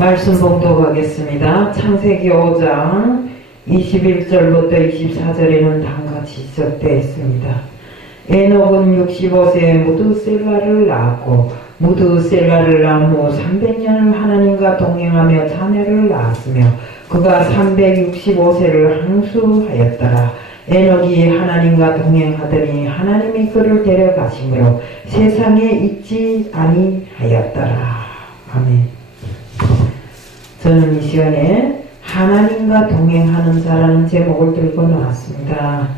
말씀 봉독하겠습니다. 창세기 5장 21절부터 24절에는 다음같이 지적되어 있습니다. 에녹은 65세에 무드셀라를 낳았고 무드셀라를 낳은 후 300년을 하나님과 동행하며 자녀를 낳았으며 그가 365세를 항수하였더라. 에녹이 하나님과 동행하더니 하나님이 그를 데려가심으로 세상에 있지 아니하였더라. 아멘. 저는 이 시간에 하나님과 동행하는 자라는 제목을 들고 나왔습니다.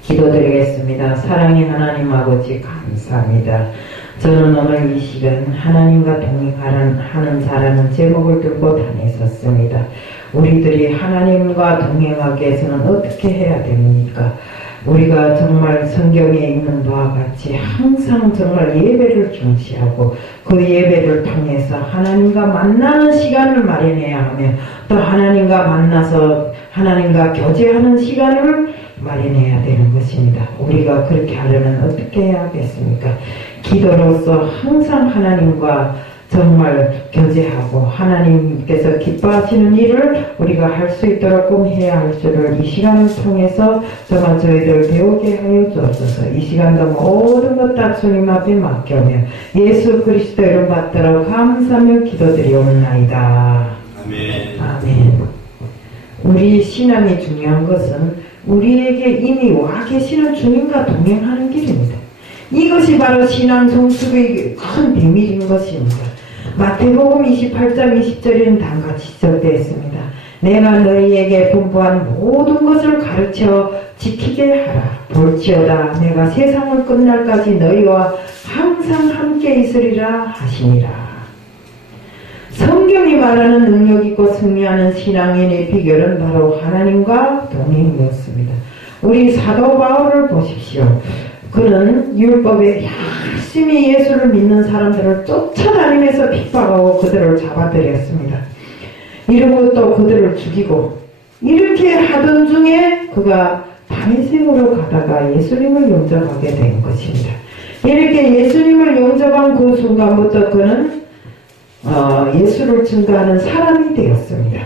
기도드리겠습니다. 사랑의 하나님 아버지 감사합니다. 저는 오늘 이 시간 하나님과 동행하는 자라는 제목을 들고 다녔었습니다. 우리들이 하나님과 동행하기 위해서는 어떻게 해야 됩니까? 우리가 정말 성경에 있는 바와 같이 항상 정말 예배를 중시하고 그 예배를 통해서 하나님과 만나는 시간을 마련해야 하며 또 하나님과 만나서 하나님과 교제하는 시간을 마련해야 되는 것입니다. 우리가 그렇게 하려면 어떻게 해야 하겠습니까? 기도로서 항상 하나님과 정말 교제하고 하나님께서 기뻐하시는 일을 우리가 할 수 있도록 꼭 해야 할 줄을 이 시간을 통해서 정말 저희들 배우게 하여 주옵소서. 이 시간도 모든 것 다 주님 앞에 맡겨오며 예수 그리스도 이름 받도록 감사하며 기도드리옵나이다. 아멘. 아멘. 우리 신앙이 중요한 것은 우리에게 이미 와 계시는 주님과 동행하는 길입니다. 이것이 바로 신앙 성숙의 큰 비밀인 것입니다. 마태복음 28장 20절에는 다음같이 지적되어 있습니다. 내가 너희에게 분부한 모든 것을 가르쳐 지키게 하라. 볼지어다 내가 세상을 끝날까지 너희와 항상 함께 있으리라 하시니라. 성경이 말하는 능력있고 승리하는 신앙인의 비결은 바로 하나님과 동행이었습니다. 우리 사도 바울을 보십시오. 그는 율법에 열심히 예수를 믿는 사람들을 쫓아다니면서 핍박하고 그들을 잡아들였습니다. 이러고 또 그들을 죽이고 이렇게 하던 중에 그가 다메섹으로 가다가 예수님을 영접하게 된 것입니다. 이렇게 예수님을 영접한 그 순간부터 그는 예수를 증거하는 사람이 되었습니다.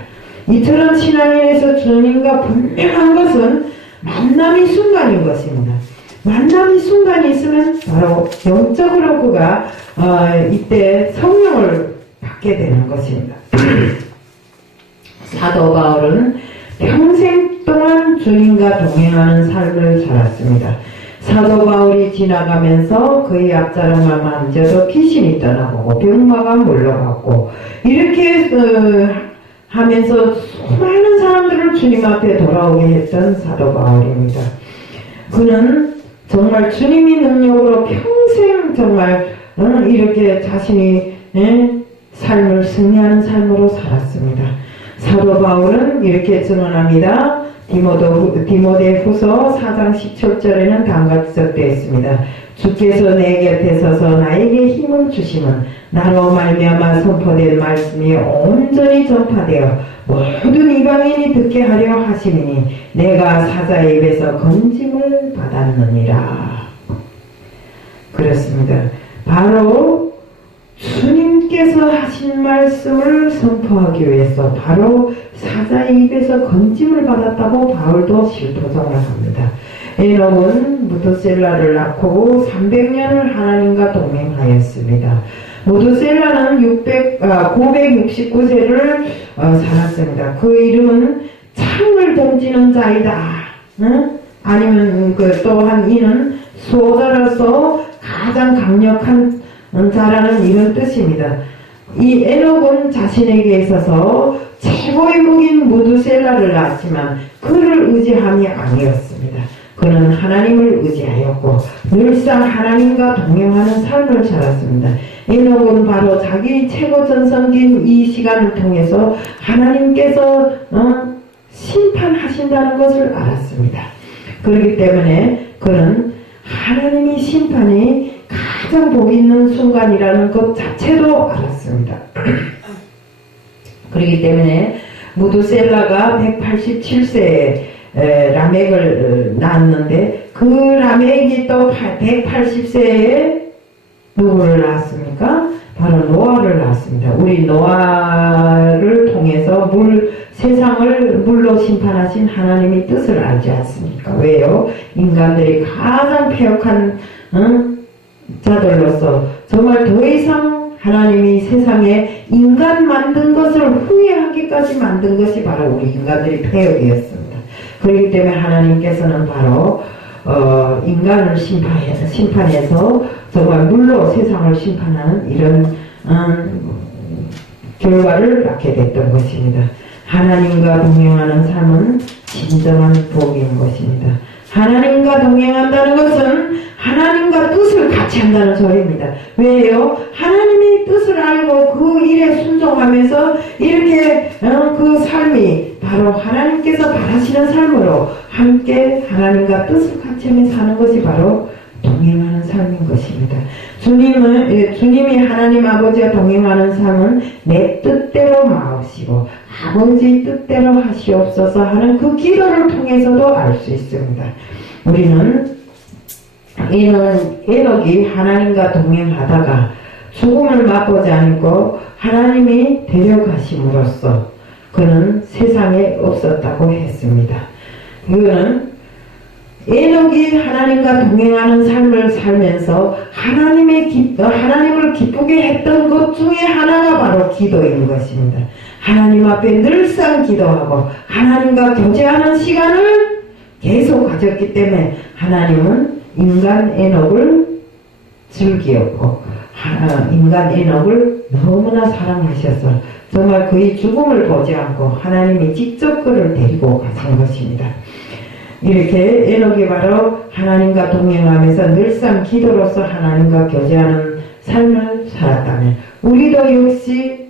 이처럼 신앙인에서 주님과 분명한 것은 만남의 순간인 것입니다. 만남의 순간이 있으면 바로 영적으로 그가 이때 성령을 받게 되는 것입니다. 사도 바울은 평생 동안 주님과 동행하는 삶을 살았습니다. 사도 바울이 지나가면서 그의 앞자락만 만져도 귀신이 떠나고 병마가 물러가고 이렇게 하면서 수많은 사람들을 주님 앞에 돌아오게 했던 사도 바울입니다. 그는 정말 주님의 능력으로 평생 정말 이렇게 자신이 삶을 승리하는 삶으로 살았습니다. 사도 바울은 이렇게 증언합니다. 디모데후서 4장 17절에는 다음같이 적되어 있습니다. 주께서 내 곁에 서서 나에게 힘을 주시면 나로 말미암아 선포된 말씀이 온전히 전파되어 모든 이방인이 듣게 하려 하시니 내가 사자의 입에서 건짐을 받았느니라. 그렇습니다. 바로 주님께서 하신 말씀을 선포하기 위해서 바로 사자의 입에서 건짐을 받았다고 바울도 실토정을 합니다. 에녹은 무드셀라를 낳고 300년을 하나님과 동행하였습니다. 무드셀라는 969세를 살았습니다. 그 이름은 창을 던지는 자이다. 아니면 또한 이는 소자로서 가장 강력한 자라는 이런 뜻입니다. 이 에녹은 자신에게 있어서 최고의 무기인 무드셀라를 낳았지만 그를 의지함이 아니었습니다. 그는 하나님을 의지하였고 늘상 하나님과 동행하는 삶을 살았습니다. 에녹은 바로 자기 최고 전성기인 이 시간을 통해서 하나님께서 심판하신다는 것을 알았습니다. 그렇기 때문에 그는 하나님의 심판이 가장 복 있는 순간이라는 것 자체도 알았습니다. 그렇기 때문에 무드셀라가 187세에 라멕을 낳았는데 그 라멕이 또 180세에 누구를 낳았습니까? 바로 노아를 나왔습니다. 우리 노아를 통해서 세상을 물로 심판하신 하나님의 뜻을 알지 않습니까? 왜요? 인간들이 가장 패역한 자들로서 정말 더 이상 하나님이 세상에 인간 만든 것을 후회하기까지 만든 것이 바로 우리 인간들의 패역이었습니다. 그렇기 때문에 하나님께서는 바로 인간을 심판해서 정말 물로 세상을 심판하는 이런 결과를 낳게 됐던 것입니다. 하나님과 동행하는 삶은 진정한 복인 것입니다. 하나님과 동행한다는 것은 하나님과 뜻을 같이 한다는 소리입니다. 왜요? 하나님의 뜻을 알고 그 일에 순종하면서 이렇게 그 삶이 바로 하나님께서 바라시는 삶으로 함께 하나님과 뜻을 같이 하며 사는 것이 바로 동행하는 삶인 것입니다. 주님이 하나님 아버지와 동행하는 삶은 내 뜻대로 마옵시고 아버지의 뜻대로 하시옵소서 하는 그 기도를 통해서도 알 수 있습니다. 우리는 에녹이 하나님과 동행하다가 죽음을 맛보지 않고 하나님이 데려가심으로써 그는 세상에 없었다고 했습니다. 이거는 에녹이 하나님과 동행하는 삶을 살면서 하나님을 기쁘게 했던 것 중에 하나가 바로 기도인 것입니다. 하나님 앞에 늘상 기도하고 하나님과 교제하는 시간을 계속 가졌기 때문에 하나님은 인간 에녹을 즐기었고 인간 에녹을 너무나 사랑하셔서 정말 그의 죽음을 보지 않고 하나님이 직접 그를 데리고 가신 것입니다. 이렇게 에녹이 바로 하나님과 동행하면서 늘상 기도로서 하나님과 교제하는 삶을 살았다면 우리도 역시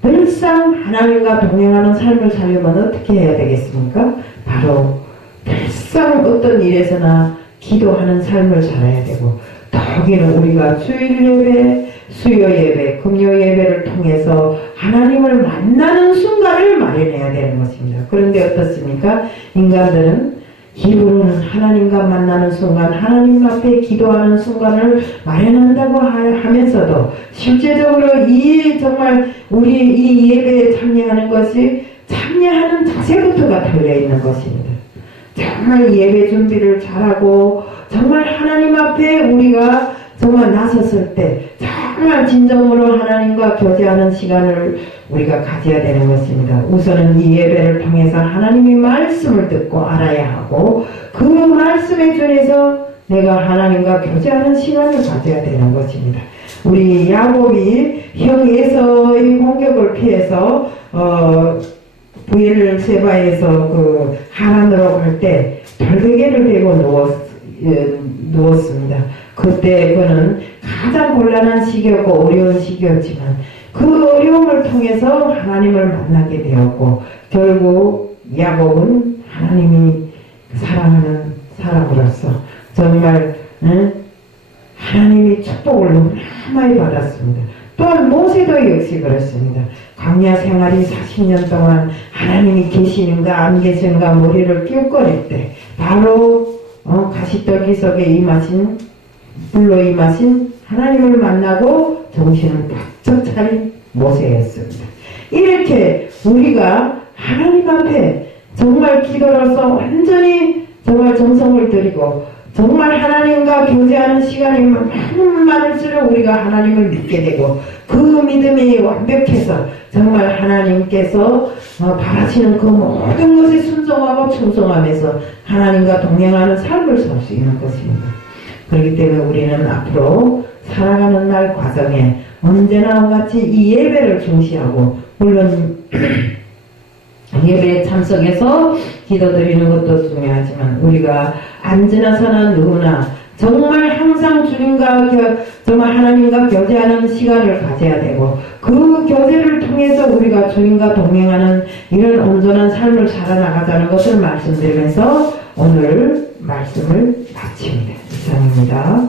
늘상 하나님과 동행하는 삶을 살려면 어떻게 해야 되겠습니까? 바로 늘상 어떤 일에서나 기도하는 삶을 살아야 되고 더욱이는 우리가 주일 예배, 수요 예배, 금요 예배를 통해서 하나님을 만나는 순간을 마련해야 되는 것입니다. 그런데 어떻습니까? 인간들은 입으로는 하나님과 만나는 순간, 하나님 앞에 기도하는 순간을 마련한다고 하면서도 실제적으로 정말 우리 이 예배에 참여하는 것이 참여하는 자세부터가 달려있는 것입니다. 정말 예배 준비를 잘하고 정말 하나님 앞에 우리가 정말 나섰을 때 정말 진정으로 하나님과 교제하는 시간을 우리가 가져야 되는 것입니다. 우선은 이 예배를 통해서 하나님의 말씀을 듣고 알아야 하고 그 말씀에 준해서 내가 하나님과 교제하는 시간을 가져야 되는 것입니다. 우리 야곱이 형 에서의 공격을 피해서 부엘세바에서 그 하란으로 갈 때 돌베개를 대고 누웠습니다. 그때 그는 가장 곤란한 시기였고 어려운 시기였지만 그 어려움을 통해서 하나님을 만나게 되었고 결국 야곱은 하나님이 사랑하는 사람으로서 정말 하나님의 축복을 너무 많이 받았습니다. 또한 모세도 역시 그렇습니다. 광야 생활이 40년 동안 하나님이 계시는가 안 계시는가 머리를 끼웃거릴 때 바로 가시떨기 속에 불로 임하신 하나님을 만나고 정신을 바짝 차린 모세였습니다. 이렇게 우리가 하나님 앞에 정말 기도로서 완전히 정말 정성을 들이고 정말 하나님과 교제하는 시간이 많을수록 우리가 하나님을 믿게 되고 그 믿음이 완벽해서 정말 하나님께서 바라시는 그 모든 것에 순종하고 충성하면서 하나님과 동행하는 삶을 살 수 있는 것입니다. 그렇기 때문에 우리는 앞으로 살아가는 날 과정에 언제나 같이 이 예배를 중시하고 물론 예배에 참석해서 기도드리는 것도 중요하지만 우리가 앉으나서나 누구나 정말 항상 주님과 정말 하나님과 교제하는 시간을 가져야 되고 그 교제를 통해서 우리가 주님과 동행하는 이런 온전한 삶을 살아나가자는 것을 말씀드리면서 오늘 말씀을 마칩니다. 이상입니다.